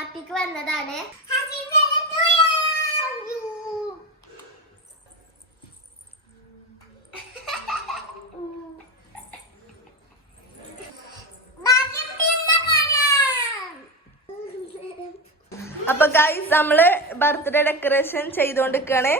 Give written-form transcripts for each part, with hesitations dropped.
പാർട്ടിക്ക് വന്നതാണ്. അപ്പൊ ഗൈസ് നമ്മള് ബർത്ത്ഡേ ഡെക്കറേഷൻ ചെയ്തോണ്ടിരിക്കാണ്.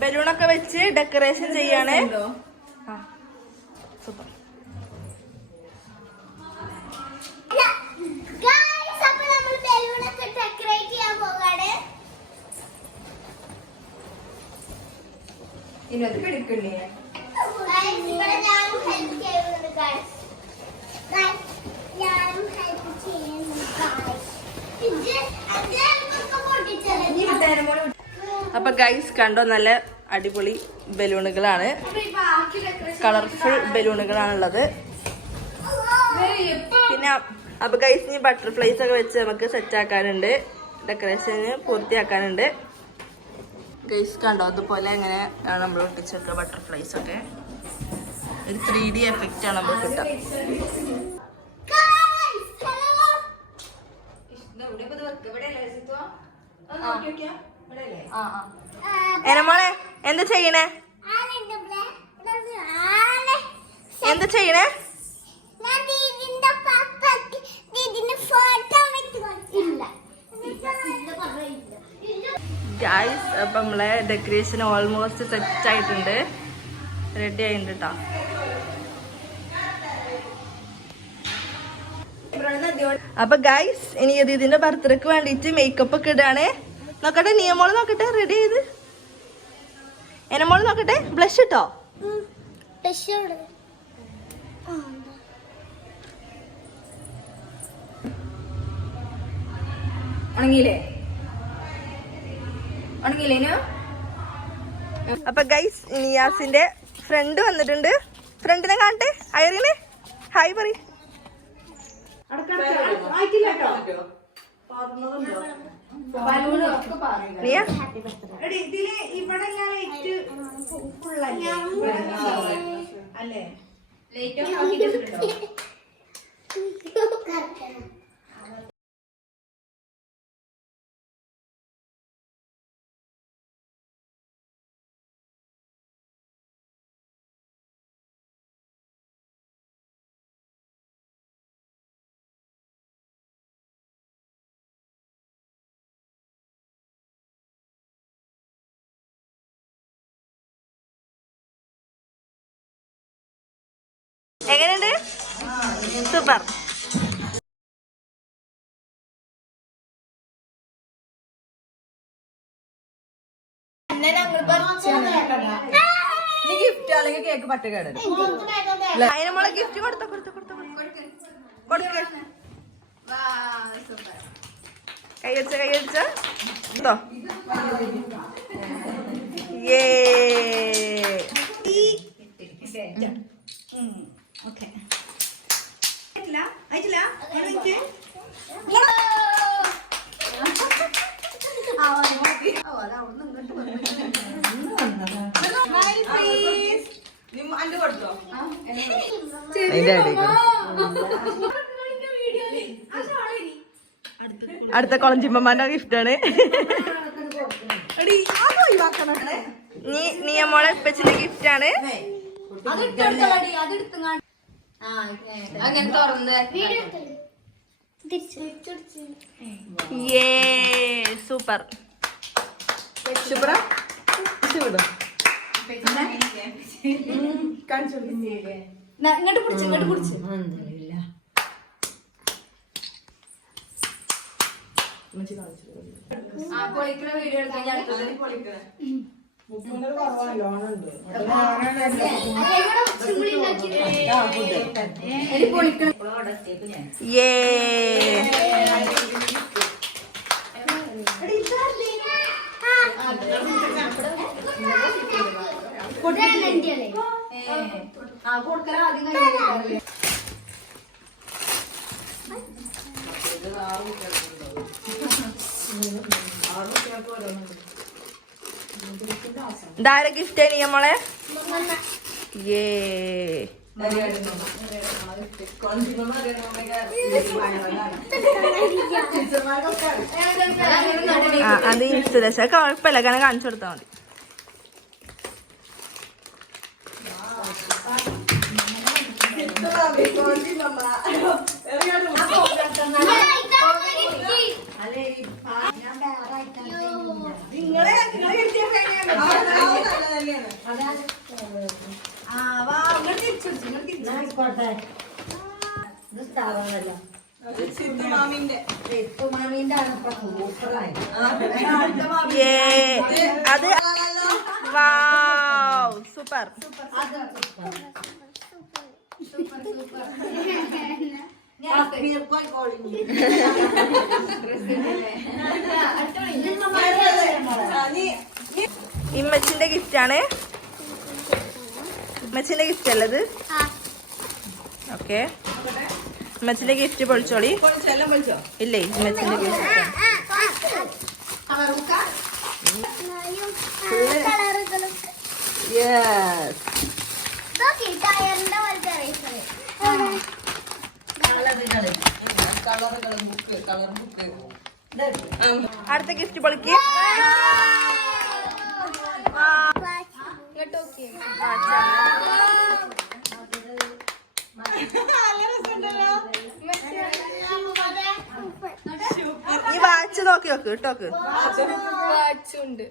ബലൂണൊക്കെ വെച്ച് ഡെക്കറേഷൻ ചെയ്യാണ്. സൂപ്പർ. അപ്പൊ ഗൈസ് കണ്ടോ, നല്ല അടിപൊളി ബലൂണുകളാണ്, കളർഫുൾ ബലൂണുകളാണുള്ളത്. പിന്നെ അപ്പൊ ഗൈസ് ഇനി ബട്ടർഫ്ലൈസ് ഒക്കെ വെച്ച് നമുക്ക് സെറ്റ് ആക്കാനുണ്ട്, ഡെക്കറേഷന് പൂർത്തിയാക്കാനുണ്ട്. ഗൈസ് കണ്ടോ, അതുപോലെ അങ്ങനെ നമ്മൾ ഒട്ടിച്ചൊക്കെ ബട്ടർഫ്ലൈസ് ഒക്കെ ഒരു 3D എഫക്റ്റ് ആണ് നമ്മൾ കിട്ടുക. മോളെ എന്താ ചെയ്യണേ, എന്താ ചെയ്യണേ? ഗൈസ് അപ്പൊ നമ്മളെ ഡെക്കറേഷൻ ഓൾമോസ്റ്റ് സെറ്റ് ആയിട്ടുണ്ട്, റെഡി ആയിട്ടുണ്ട് കേട്ടോ. അപ്പൊ ഗൈസ് ഇനി ഇതിന്റെ ബർത്ത്ഡേക്ക് വേണ്ടിട്ട് മേക്കപ്പ് ഒക്കെ ഇടാണ്. നോക്കട്ടെ, നിയമോള് നോക്കട്ടെ, റെഡി ചെയ്ത് എനമോള് നോക്കട്ടെ. ബ്ലഷ് ഇട്ടോ? അപ്പൊ ഗൈസ് നിയാസിന്റെ ഫ്രണ്ട് വന്നിട്ടുണ്ട്. ഫ്രണ്ടിനെ കാണട്ടെ, ഐറിനെ ഹായ് പറ. എങ്ങനെയുണ്ട്? സൂപ്പർ. ഗിഫ്റ്റ് അല്ലെങ്കിൽ കേക്ക് പറ്റുകയാണ്. നമ്മളെ ഗിഫ്റ്റ് കൊടുത്തോ കൈയടിച്ച അടുത്ത കൊളഞ്ചിമ്മമാന്റെ ഗിഫ്റ്റാണ്. നീ മോളെ സ്പെഷ്യൽ ഗിഫ്റ്റാണ്. സൂപ്പർ. ഇങ്ങോട്ട് പിടിച്ച് വീഡിയോ എടുക്കാൻ ഇതാരെ ഗിഫ്റ്റ് ചെയ്യ നമ്മളെ അത് ഇൻസ്റ്റലേഷൻ കുഴപ്പമില്ല കാരണം കാണിച്ചു കൊടുത്താൽ മതി. അത് സൂപ്പർ. ഇമ്മച്ചിന്റെ ഗിഫ്റ്റ് ആണ്. ഇമ്മച്ചിന്റെ ഗിഫ്റ്റ് അല്ലത്. ഓക്കെ, ഇമ്മച്ചിന്റെ ഗിഫ്റ്റ് പൊളിച്ചോളി. ഇല്ലേ, ഇമ്മച്ചിന്റെ ഗിഫ്റ്റ്. അടുത്ത ഗിഫ്റ്റ് പൊളിക്ക്. ഈ വാച്ച് നോക്കി നോക്ക് ഇട്ടോക്ക്. വാച്ചുണ്ട്.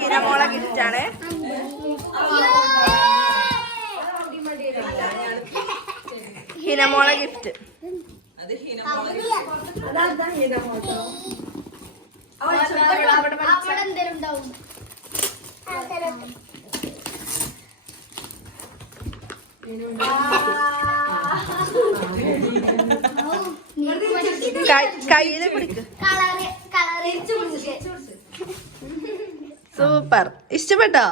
ഹിനമോളെ ഗിഫ്റ്റ് ആണ്. ഹിനമോളെ ഗിഫ്റ്റ്. കയ്യില് പിടിക്ക്. സൂപ്പർ. ഇഷ്ടപ്പെട്ടോ?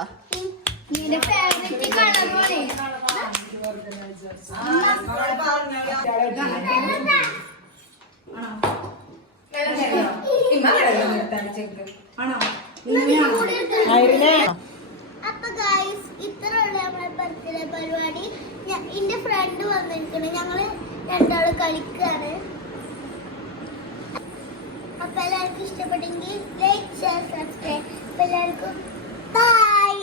അപ്പൊ ഗൈസ് ഇത്രയുള്ള നമ്മളെ ബർത്ത്ഡേ പരിപാടി. എന്റെ ഫ്രണ്ട് വന്നിരിക്കണേ, ഞങ്ങള് രണ്ടാള് കളിക്കാണ്. അപ്പൊ എല്ലാവർക്കും ഇഷ്ടപ്പെട്ടെങ്കിൽ ലൈക്ക്, ഷെയർ, സബ്സ്ക്രൈബ്. അപ്പൊ എല്ലാവർക്കും ബൈ.